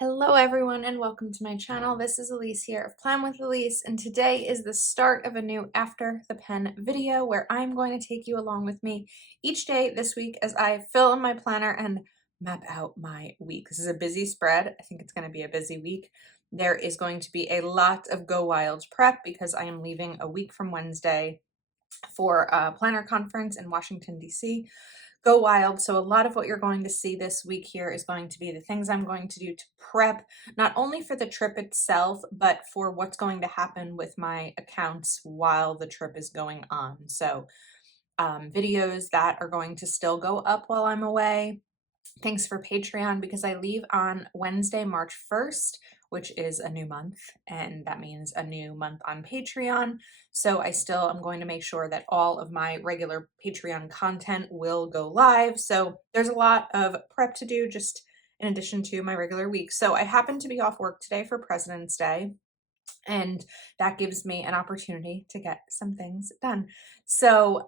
Hello everyone and welcome to my channel. This is Elise here of Plan with Elise, and today is the start of a new After the Pen video where I'm going to take you along with me each day this week as I fill in my planner and map out my week. This is a busy spread. I think it's going to be a busy week. There is going to be a lot of Go Wild prep because I am leaving a week from Wednesday for a planner conference in Washington, D.C. Go Wild. So a lot of what you're going to see this week here is going to be the things I'm going to do to prep, not only for the trip itself, but for what's going to happen with my accounts while the trip is going on. So videos that are going to still go up while I'm away. Thanks for Patreon, because I leave on Wednesday, March 1st, which is a new month, and that means a new month on Patreon. So I still am going to make sure that all of my regular Patreon content will go live. So there's a lot of prep to do just in addition to my regular week. So I happen to be off work today for President's Day, and that gives me an opportunity to get some things done. So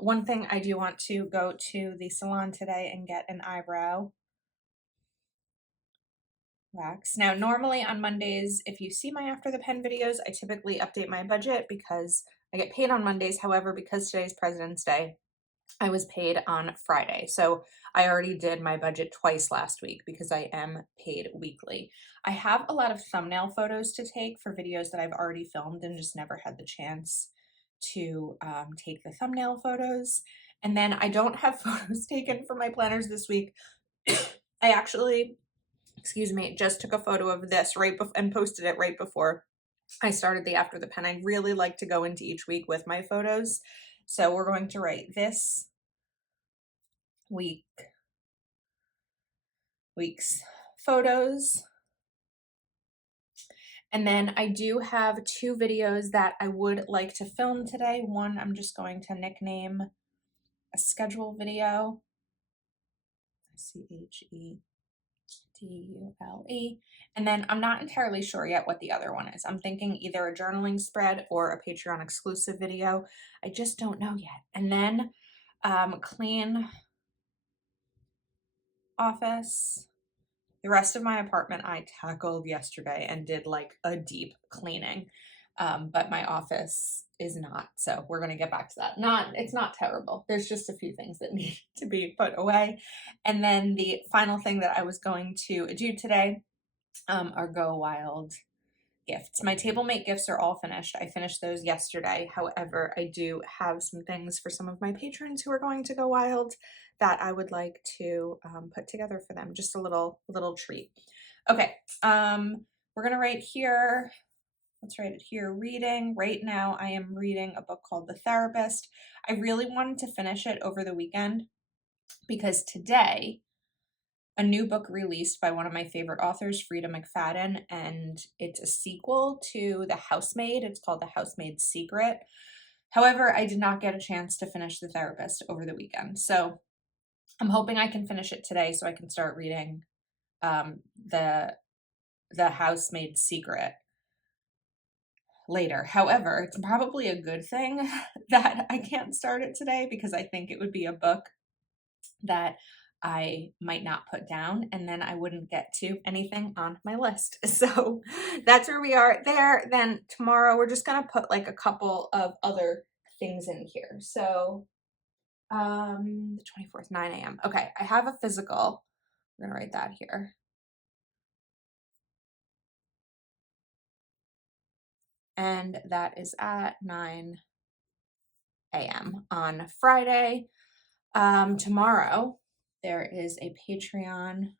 one thing, I do want to go to the salon today and get an eyebrow wax. Now, normally on Mondays, if you see my After the Pen videos, I typically update my budget because I get paid on Mondays. However, because today's President's Day, I was paid on Friday. So I already did my budget twice last week because I am paid weekly. I have a lot of thumbnail photos to take for videos that I've already filmed and just never had the chance to take the thumbnail photos. And then I don't have photos taken for my planners this week. I actually, excuse me, just took a photo of this and posted it right before I started the After the Pen. I really like to go into each week with my photos. So we're going to write this week's photos. And then I do have two videos that I would like to film today. One I'm just going to nickname a schedule video. CHEDULE. And then I'm not entirely sure yet what the other one is. I'm thinking either a journaling spread or a Patreon exclusive video. I just don't know yet. And then clean office. The rest of my apartment I tackled yesterday and did like a deep cleaning, but my office is not. So we're going to get back to that. It's not terrible. There's just a few things that need to be put away. And then the final thing that I was going to do today are Go Wild gifts. My TableMate gifts are all finished. I finished those yesterday. However, I do have some things for some of my patrons who are going to Go Wild that I would like to put together for them. Just a little treat. Okay, we're gonna write here. Let's write it here. Reading. Right now, I am reading a book called The Therapist. I really wanted to finish it over the weekend because today, a new book released by one of my favorite authors, Frida McFadden, and it's a sequel to The Housemaid. It's called The Housemaid's Secret. However, I did not get a chance to finish The Therapist over the weekend. So I'm hoping I can finish it today so I can start reading the Housemaid's Secret later. However, it's probably a good thing that I can't start it today because I think it would be a book that I might not put down, and then I wouldn't get to anything on my list. So that's where we are there. Then tomorrow we're just gonna put like a couple of other things in here. So the 24th, 9 a.m. Okay, I have a physical. I'm gonna write that here. And that is at 9 a.m. on Friday. Tomorrow there is a Patreon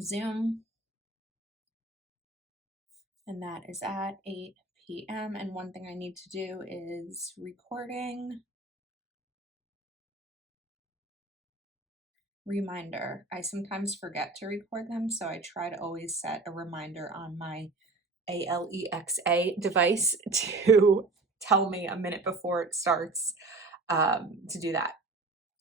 Zoom, and that is at 8 p.m. And one thing I need to do is recording reminder. I sometimes forget to record them, so I try to always set a reminder on my Alexa device to tell me a minute before it starts to do that.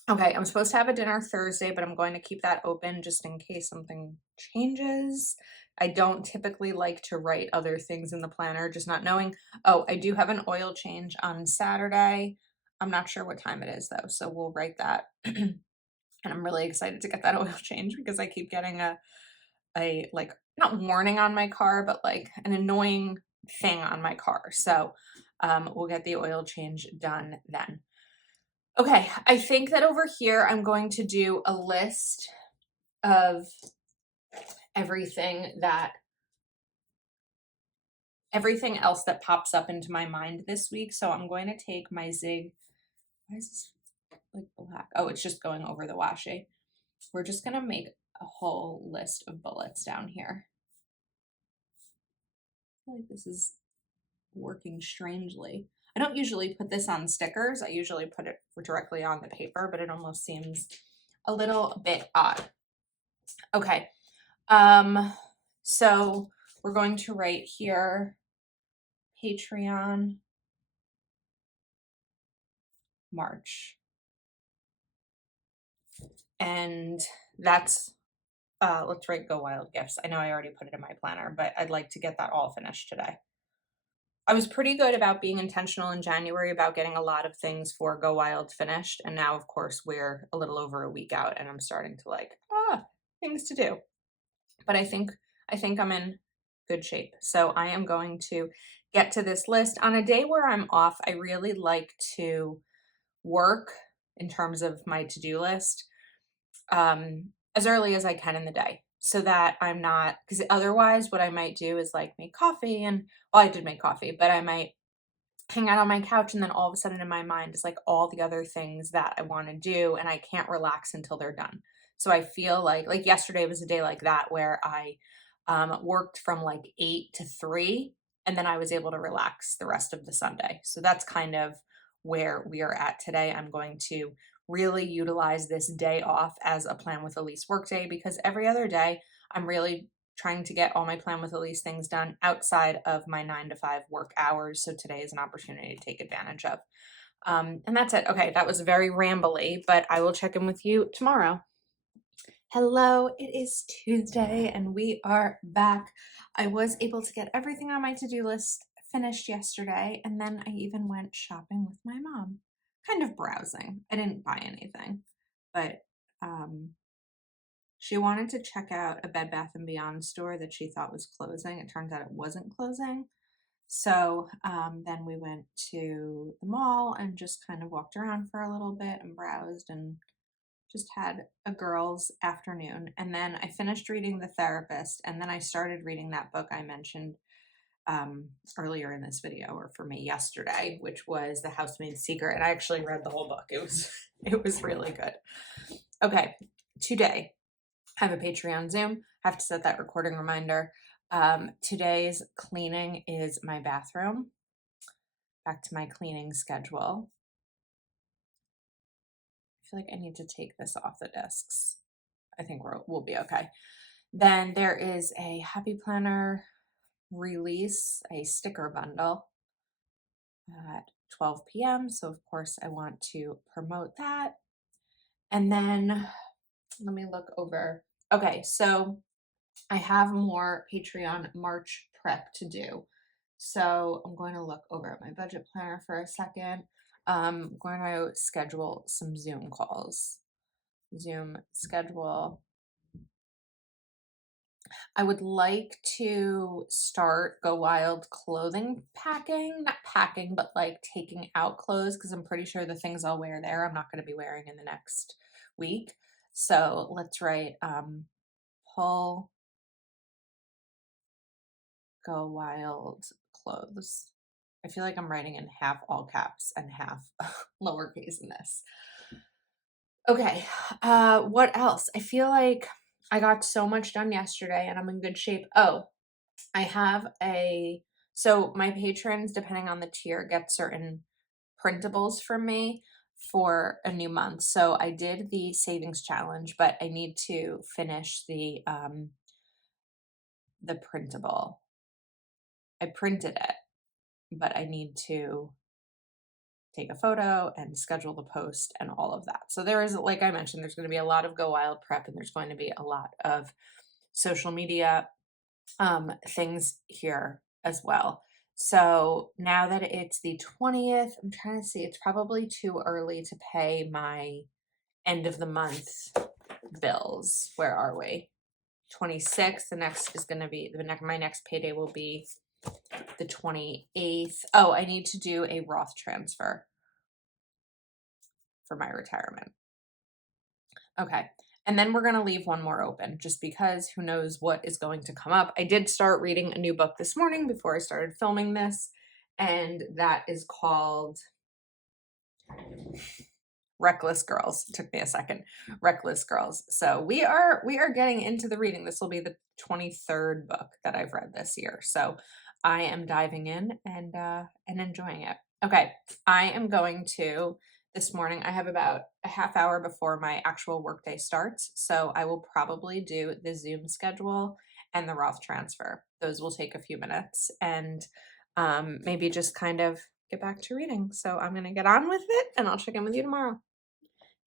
Okay, I'm supposed to have a dinner Thursday, but I'm going to keep that open just in case something changes. I don't typically like to write other things in the planner, just not knowing. Oh, I do have an oil change on Saturday. I'm not sure what time it is though, so we'll write that. And I'm really excited to get that oil change because I keep getting a like not warning on my car, but like an annoying thing on my car. So we'll get the oil change done then. Okay, I think that over here I'm going to do a list of everything else that pops up into my mind this week. So I'm going to take my Zig. Why is this like black? Oh, it's just going over the washi. We're just going to make a whole list of bullets down here. I feel like this is working strangely. I don't usually put this on stickers. I usually put it directly on the paper, but it almost seems a little bit odd. Okay. So we're going to write here Patreon March. And that's let's write Go Wild Gifts. I know I already put it in my planner, but I'd like to get that all finished today. I was pretty good about being intentional in January about getting a lot of things for Go Wild finished. And now, of course, we're a little over a week out and I'm starting to like, things to do. But I think I'm in good shape. So I am going to get to this list. On a day where I'm off, I really like to work in terms of my to-do list as early as I can in the day so that I'm not, because otherwise what I might do is like make coffee and, well, I did make coffee, but I might hang out on my couch and then all of a sudden in my mind is like all the other things that I want to do and I can't relax until they're done. So I feel like yesterday was a day like that where I worked from like 8 to 3 and then I was able to relax the rest of the Sunday. So that's kind of where we are at today. I'm going to really utilize this day off as a Plan with Elise workday because every other day I'm really trying to get all my Plan with Elise things done outside of my 9 to 5 work hours. So today is an opportunity to take advantage of. And that's it. Okay, that was very rambly, but I will check in with you tomorrow. Hello, it is Tuesday and we are back. I was able to get everything on my to-do list finished yesterday, and then I even went shopping with my mom. Kind of browsing. I didn't buy anything, but she wanted to check out a Bed Bath & Beyond store that she thought was closing. It turns out it wasn't closing. So then we went to the mall and just kind of walked around for a little bit and browsed and just had a girls' afternoon. And then I finished reading The Therapist, and then I started reading that book I mentioned earlier in this video, or for me yesterday, which was The Housemaid's Secret. And I actually read the whole book. It was really good. Okay, today I have a Patreon Zoom. I have to set that recording reminder. Today's cleaning is my bathroom. Back to my cleaning schedule. I feel like I need to take this off the discs. I think we'll be okay. Then there is a Happy Planner release, a sticker bundle at 12 p.m. So of course I want to promote that. And then let me look over. Okay, so I have more Patreon March prep to do. So I'm going to look over at my budget planner for a second. I'm going to schedule some Zoom calls. Zoom schedule. I would like to start Go Wild clothing packing, not packing, but like taking out clothes because I'm pretty sure the things I'll wear there, I'm not going to be wearing in the next week. So let's write pull Go Wild clothes. I feel like I'm writing in half all caps and half lowercase in this. Okay, what else? I feel like I got so much done yesterday and I'm in good shape. Oh, I have so my patrons, depending on the tier, get certain printables from me for a new month. So I did the savings challenge, but I need to finish the printable. I printed it, but I need to take a photo and schedule the post and all of that. So there is, like I mentioned, there's going to be a lot of Go Wild prep and there's going to be a lot of social media things here as well. So now that it's the 20th, I'm trying to see, it's probably too early to pay my end of the month bills. Where are we? 26th. The next is going to be my next payday will be the 28th. Oh, I need to do a Roth transfer for my retirement. Okay. And then we're going to leave one more open just because who knows what is going to come up. I did start reading a new book this morning before I started filming this, and that is called Reckless Girls. It took me a second. Reckless Girls. So we are getting into the reading. This will be the 23rd book that I've read this year. So I am diving in and enjoying it. Okay, I am going to this morning. I have about a half hour before my actual workday starts, so I will probably do the Zoom schedule and the Roth transfer. Those will take a few minutes, and maybe just kind of get back to reading. So I'm gonna get on with it, and I'll check in with you tomorrow.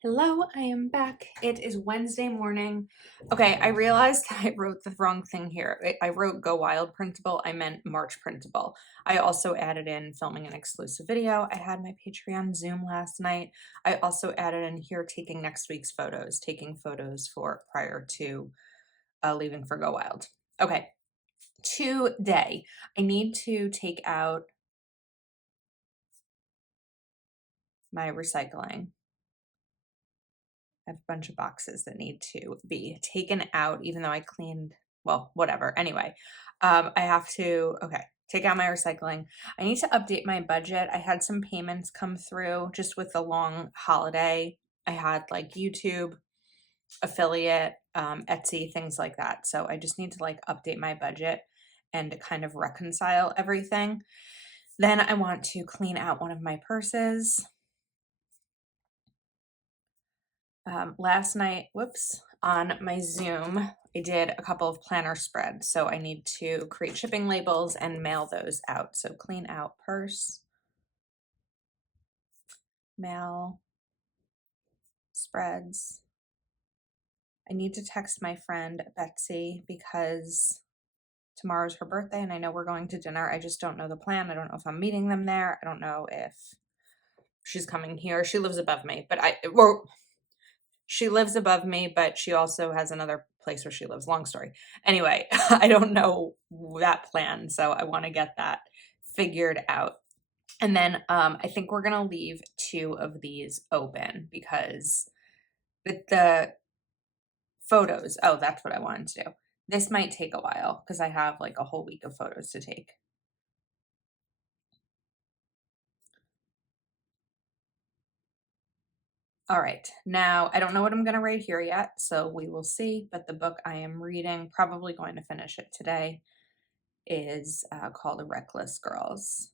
Hello, I am back. It is Wednesday morning. Okay, I realized I wrote the wrong thing here. I wrote Go Wild printable. I meant March printable. I also added in filming an exclusive video. I had my Patreon Zoom last night. I also added in here taking next week's photos, taking photos for prior to leaving for Go Wild. Okay, today I need to take out my recycling. I have a bunch of boxes that need to be taken out, even though I cleaned, well, whatever. Anyway, I have to, okay, take out my recycling. I need to update my budget. I had some payments come through just with the long holiday. I had like YouTube, affiliate, Etsy, things like that. So I just need to like update my budget and kind of reconcile everything. Then I want to clean out one of my purses. Last night, on my Zoom, I did a couple of planner spreads. So I need to create shipping labels and mail those out. So clean out purse, mail, spreads. I need to text my friend Betsy because tomorrow's her birthday and I know we're going to dinner. I just don't know the plan. I don't know if I'm meeting them there. I don't know if she's coming here. She lives above me, but she lives above me, but she also has another place where she lives. Long story. Anyway, I don't know that plan, so I want to get that figured out. And then I think we're going to leave 2 of these open because the photos, oh, that's what I wanted to do. This might take a while because I have like a whole week of photos to take. All right, now I don't know what I'm going to write here yet, so we will see, but the book I am reading, probably going to finish it today, is called The Reckless Girls.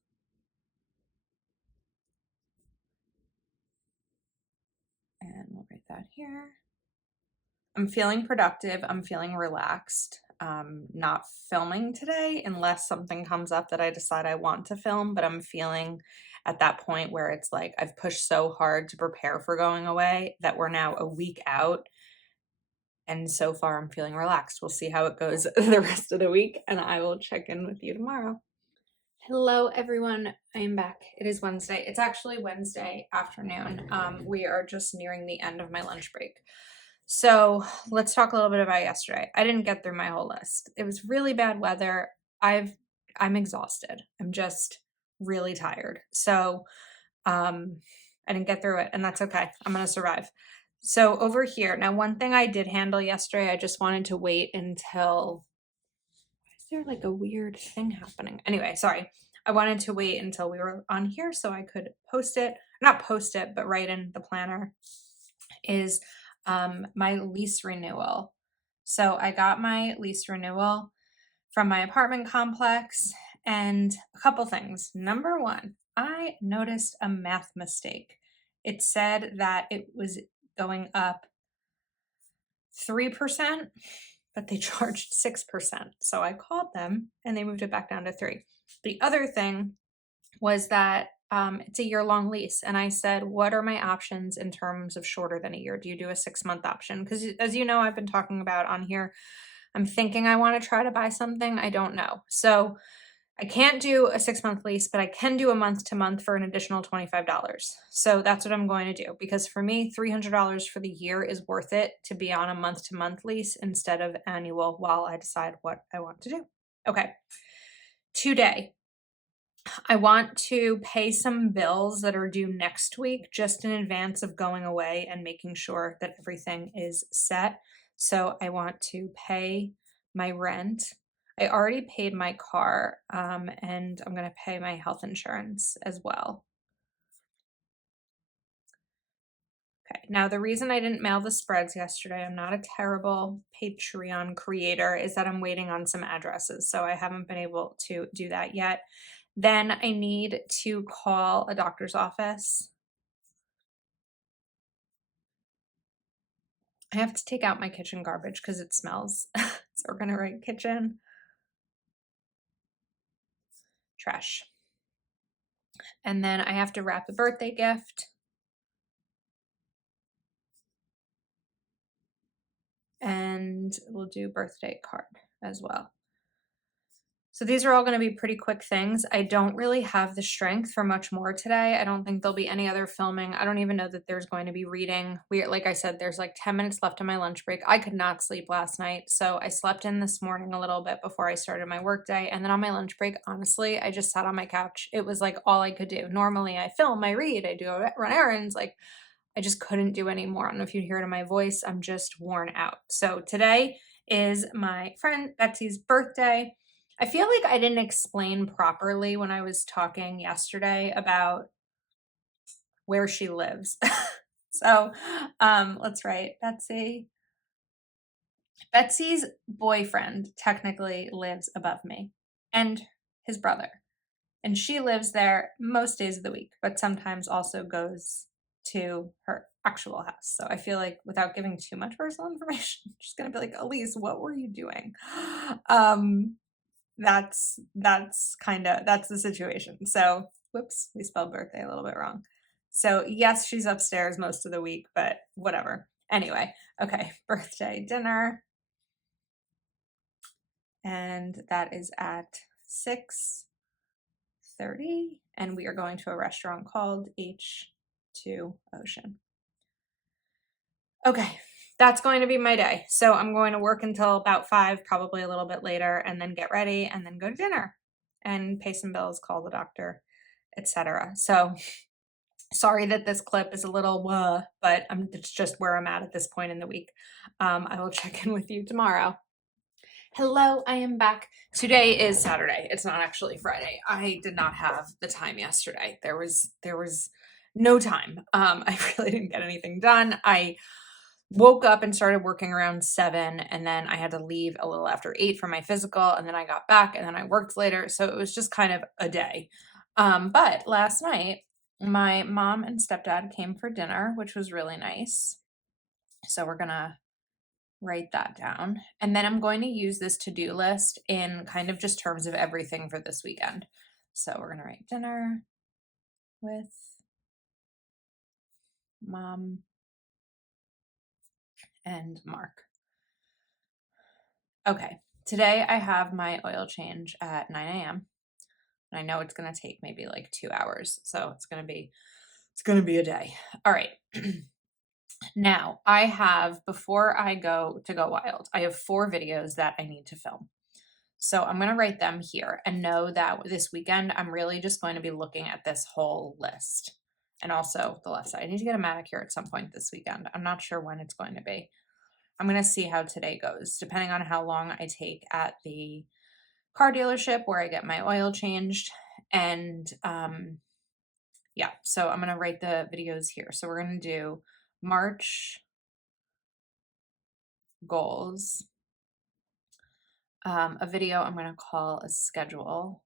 And we'll write that here. I'm feeling productive. I'm feeling relaxed. Not filming today unless something comes up that I decide I want to film, but I'm feeling at that point where it's like I've pushed so hard to prepare for going away that we're now a week out. And so far I'm feeling relaxed. We'll see how it goes the rest of the week and I will check in with you tomorrow. Hello everyone, I am back. It is Wednesday. It's actually Wednesday afternoon. We are just nearing the end of my lunch break. So let's talk a little bit about yesterday. I didn't get through my whole list. It was really bad weather. I'm exhausted. I'm just really tired. So I didn't get through it and that's okay. I'm going to survive. So over here, now one thing I did handle yesterday, I just wanted to wait until, is there like a weird thing happening? Anyway, sorry. I wanted to wait until we were on here so I could post it, not post it, but write in the planner is my lease renewal. So I got my lease renewal from my apartment complex and a couple things. Number one, I noticed a math mistake. It said that it was going up 3%, but they charged 6%. So I called them and they moved it back down to 3. The other thing was that it's a year-long lease. And I said, what are my options in terms of shorter than a year? Do you do a 6-month option? Because as you know, I've been talking about on here, I'm thinking I want to try to buy something. I don't know. So I can't do a 6-month lease, but I can do a month-to-month for an additional $25. So that's what I'm going to do, because for me, $300 for the year is worth it to be on a month-to-month lease instead of annual while I decide what I want to do. Okay. Today, I want to pay some bills that are due next week just in advance of going away and making sure that everything is set. So I want to pay my rent. I already paid my car, and I'm going to pay my health insurance as well. Okay, now the reason I didn't mail the spreads yesterday, I'm not a terrible Patreon creator, is that I'm waiting on some addresses. So I haven't been able to do that yet. Then I need to call a doctor's office. I have to take out my kitchen garbage because it smells. So we're gonna write kitchen trash. And then I have to wrap the birthday gift. And we'll do birthday card as well. So these are all going to be pretty quick things. I don't really have the strength for much more today. I don't think there'll be any other filming. I don't even know that there's going to be reading. Like I said, there's like 10 minutes left on my lunch break. I could not sleep last night. So I slept in this morning a little bit before I started my work day. And then on my lunch break, honestly, I just sat on my couch. It was like all I could do. Normally I film, I read, I do run errands. Like I just couldn't do any more. I don't know if you hear it in my voice. I'm just worn out. So today is my friend Betsy's birthday. I feel like I didn't explain properly when I was talking yesterday about where she lives. So let's write Betsy. Betsy's boyfriend technically lives above me and his brother. And she lives there most days of the week, but sometimes also goes to her actual house. So I feel like without giving too much personal information, I'm just gonna be like, Elise, what were you doing? That's the situation. So whoops, we spelled birthday a little bit wrong. So yes, she's upstairs most of the week, but whatever. Anyway, okay, birthday dinner. And that is at 6:30, and we are going to a restaurant called H2 Ocean. Okay, that's going to be my day. So I'm going to work until about 5, probably a little bit later, and then get ready and then go to dinner and pay some bills, call the doctor, etc. So sorry that this clip is a little but it's just where I'm at this point in the week. I will check in with you tomorrow. Hello, I am back. Today is Saturday. It's not actually Friday. I did not have the time yesterday. There was no time. I really didn't get anything done. I woke up and started working around 7, and then I had to leave a little after 8 for my physical, and then I got back and then I worked later. So it was just kind of a day. But last night, my mom and stepdad came for dinner, which was really nice. So we're gonna write that down. And then I'm going to use this to-do list in kind of just terms of everything for this weekend. So we're going to write dinner with mom and Mark. Okay, today I have my oil change at 9 a.m. And I know it's going to take maybe like 2 hours. So it's going to be a day. All right. Now, I have, before I go to Go Wild, I have 4 videos that I need to film. So I'm going to write them here and know that this weekend, I'm really just going to be looking at this whole list. And also the left side. I need to get a manicure at some point this weekend. I'm not sure when it's going to be. I'm going to see how today goes, depending on how long I take at the car dealership where I get my oil changed. And yeah, so I'm going to write the videos here. So we're going to do March goals. A video I'm going to call a schedule,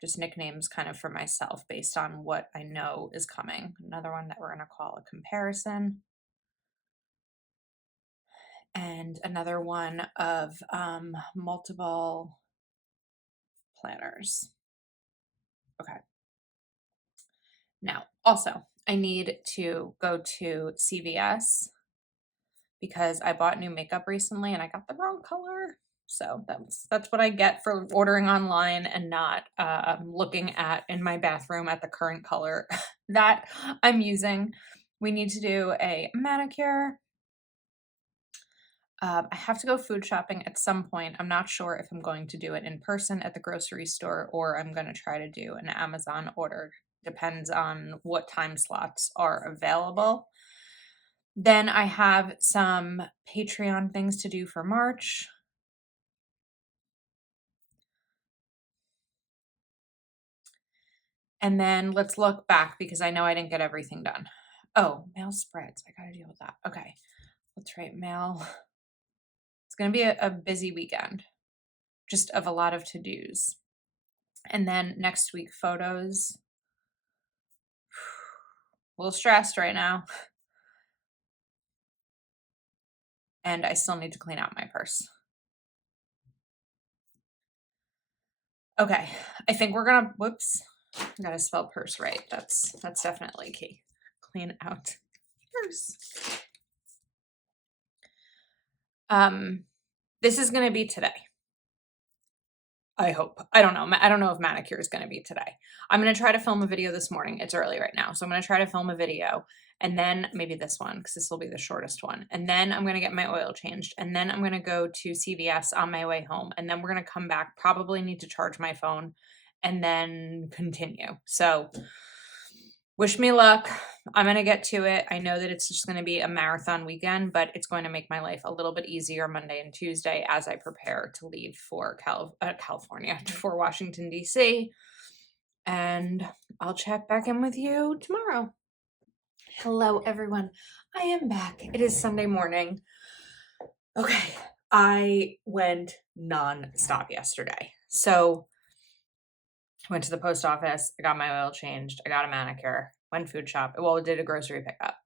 just nicknames kind of for myself based on what I know is coming. Another one that we're going to call a comparison. And another one of multiple planners. Okay. Now, also, I need to go to CVS because I bought new makeup recently and I got the wrong color. So that's what I get for ordering online and not looking at in my bathroom at the current color that I'm using. We need to do a manicure. I have to go food shopping at some point. I'm not sure if I'm going to do it in person at the grocery store or I'm going to try to do an Amazon order. Depends on what time slots are available. Then I have some Patreon things to do for March. And then let's look back because I know I didn't get everything done. Oh, mail spreads. I got to deal with that. Okay. Let's write mail. It's going to be a busy weekend, just of a lot of to-dos. And then next week, photos. A little stressed right now. And I still need to clean out my purse. Okay. I think we're going to, whoops. I got to spell purse right. That's definitely key. Clean out purse. This is going to be today. I hope. I don't know. I don't know if manicure is going to be today. I'm going to try to film a video this morning. It's early right now. So I'm going to try to film a video and then maybe this one because this will be the shortest one. And then I'm going to get my oil changed. And then I'm going to go to CVS on my way home. And then we're going to come back, probably need to charge my phone and then continue. So wish me luck. I'm going to get to it. I know that it's just going to be a marathon weekend, but it's going to make my life a little bit easier Monday and Tuesday as I prepare to leave for California, for Washington, D.C. And I'll check back in with you tomorrow. Hello, everyone. I am back. It is Sunday morning. Okay. I went non-stop yesterday. So I went to the post office. I got my oil changed. I got a manicure. Went food shop. Well, did a grocery pickup.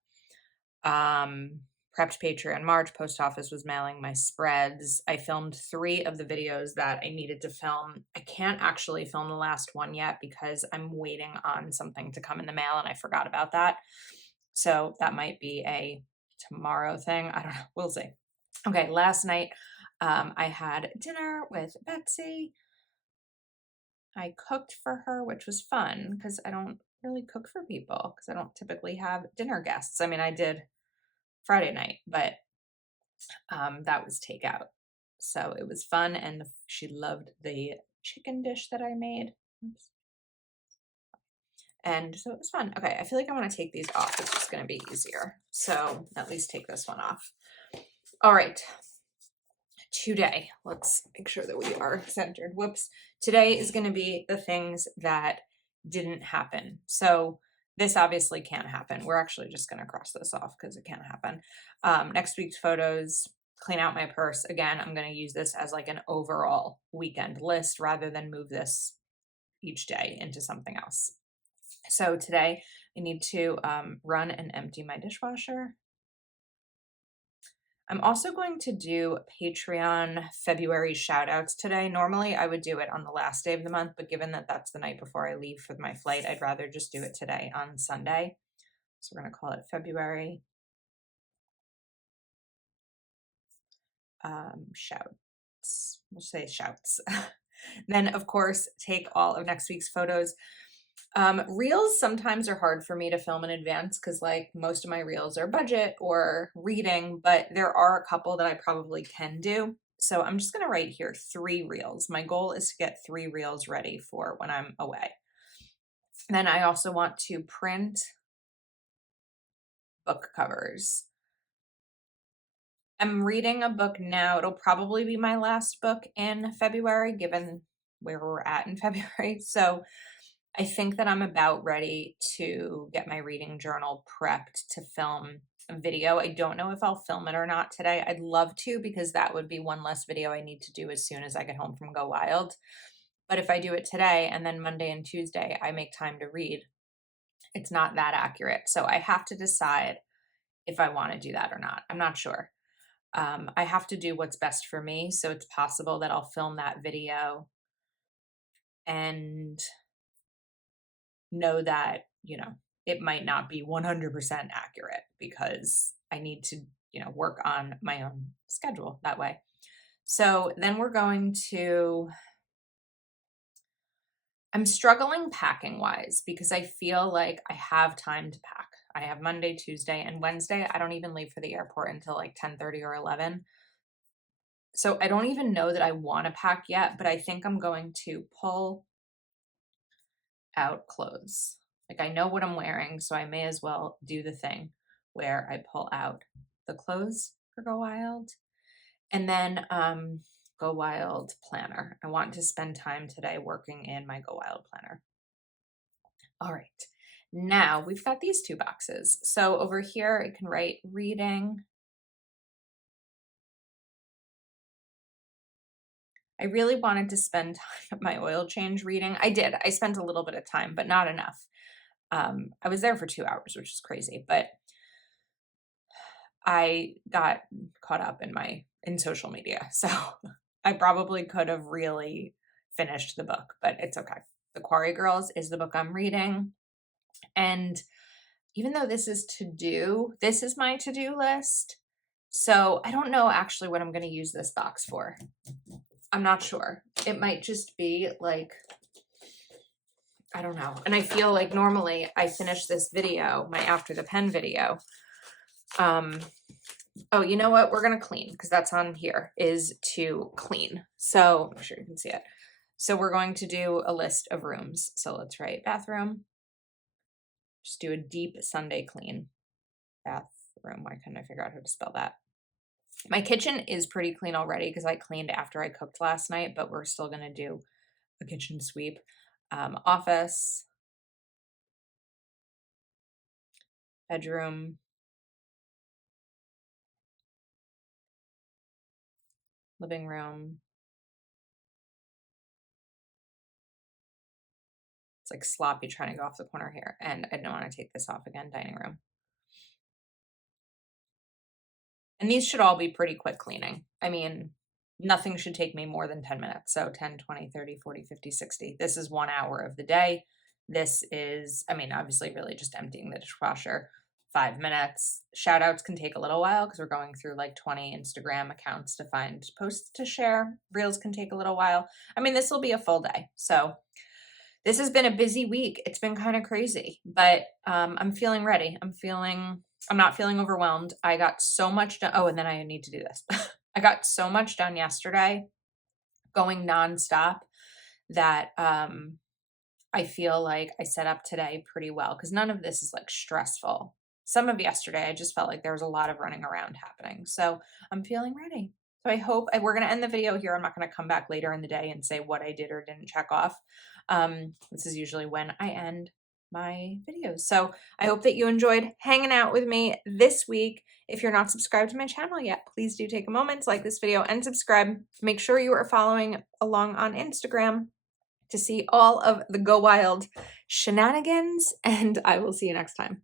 Prepped Patreon March. Post office was mailing my spreads. I filmed 3 of the videos that I needed to film. I can't actually film the last one yet because I'm waiting on something to come in the mail and I forgot about that. So that might be a tomorrow thing. I don't know. We'll see. Okay, last night I had dinner with Betsy. I cooked for her, which was fun because I don't really cook for people because I don't typically have dinner guests. I mean, I did Friday night, but that was takeout. So it was fun and she loved the chicken dish that I made. Oops. And so it was fun. Okay, I feel like I want to take these off. It's just going to be easier. So at least take this one off. All right. Today, let's make sure that we are centered. Whoops. Today is going to be the things that didn't happen. So this obviously can't happen. We're actually just going to cross this off because it can't happen. Next week's photos, clean out my purse. Again, I'm going to use this as like an overall weekend list rather than move this each day into something else. So today I need to run and empty my dishwasher. I'm also going to do Patreon February shoutouts today. Normally I would do it on the last day of the month, but given that that's the night before I leave for my flight, I'd rather just do it today on Sunday. So we're going to call it February shouts. We'll say shouts. Then, of course, take all of next week's photos. Reels sometimes are hard for me to film in advance because like most of my reels are budget or reading, but there are a couple that I probably can do. So I'm just going to write here 3 reels. My goal is to get 3 reels ready for when I'm away. Then I also want to print book covers. I'm reading a book now. It'll probably be my last book in February, given where we're at in February. So I think that I'm about ready to get my reading journal prepped to film a video. I don't know if I'll film it or not today. I'd love to because that would be one less video I need to do as soon as I get home from Go Wild. But if I do it today and then Monday and Tuesday, I make time to read, it's not that accurate. So I have to decide if I want to do that or not. I'm not sure. I have to do what's best for me. So it's possible that I'll film that video and know that, you know, it might not be 100% accurate because I need to, you know, work on my own schedule that way. So then we're going to, I'm struggling packing wise because I feel like I have time to pack. I have Monday, Tuesday, and Wednesday. I don't even leave for the airport until like 10:30 or 11. So I don't even know that I want to pack yet, but I think I'm going to pull out clothes. Like I know what I'm wearing, so I may as well do the thing where I pull out the clothes for Go Wild. And then Go Wild planner. I want to spend time today working in my Go Wild planner. All right. Now we've got these two boxes. So over here, I can write reading. I really wanted to spend time at my oil change reading. I did. I spent a little bit of time, but not enough. I was there for 2 hours, which is crazy, but I got caught up in social media. So I probably could have really finished the book, but it's okay. The Quarry Girls is the book I'm reading. And even though this is this is my to-do list. So I don't know actually what I'm going to use this box for. I'm not sure. It might just be like, I don't know. And I feel like normally I finish this video, my After the Pen video. Oh, you know what? We're going to clean because that's on here, is to clean. So I'm sure you can see it. So we're going to do a list of rooms. So let's write bathroom. Just do a deep Sunday clean. Bathroom. Why couldn't I figure out how to spell that? My kitchen is pretty clean already because I cleaned after I cooked last night, but we're still going to do a kitchen sweep. Office. Bedroom. Living room. It's like sloppy trying to go off the corner here. And I don't want to take this off again. Dining room. And these should all be pretty quick cleaning. I mean, nothing should take me more than 10 minutes. So 10, 20, 30, 40, 50, 60. This is 1 hour of the day. This is, I mean, obviously really just emptying the dishwasher. 5 minutes. Shout outs can take a little while because we're going through like 20 Instagram accounts to find posts to share. Reels can take a little while. I mean, this will be a full day. So this has been a busy week. It's been kind of crazy, but I'm feeling ready. I'm not feeling overwhelmed. I got so much done. Oh, and then I need to do this. I got so much done yesterday going nonstop that I feel like I set up today pretty well because none of this is like stressful. Some of yesterday, I just felt like there was a lot of running around happening. So I'm feeling ready. So I hope we're going to end the video here. I'm not going to come back later in the day and say what I did or didn't check off. This is usually when I end my videos. So I hope that you enjoyed hanging out with me this week. If you're not subscribed to my channel yet, please do take a moment to like this video and subscribe. Make sure you are following along on Instagram to see all of the Go Wild shenanigans, and I will see you next time.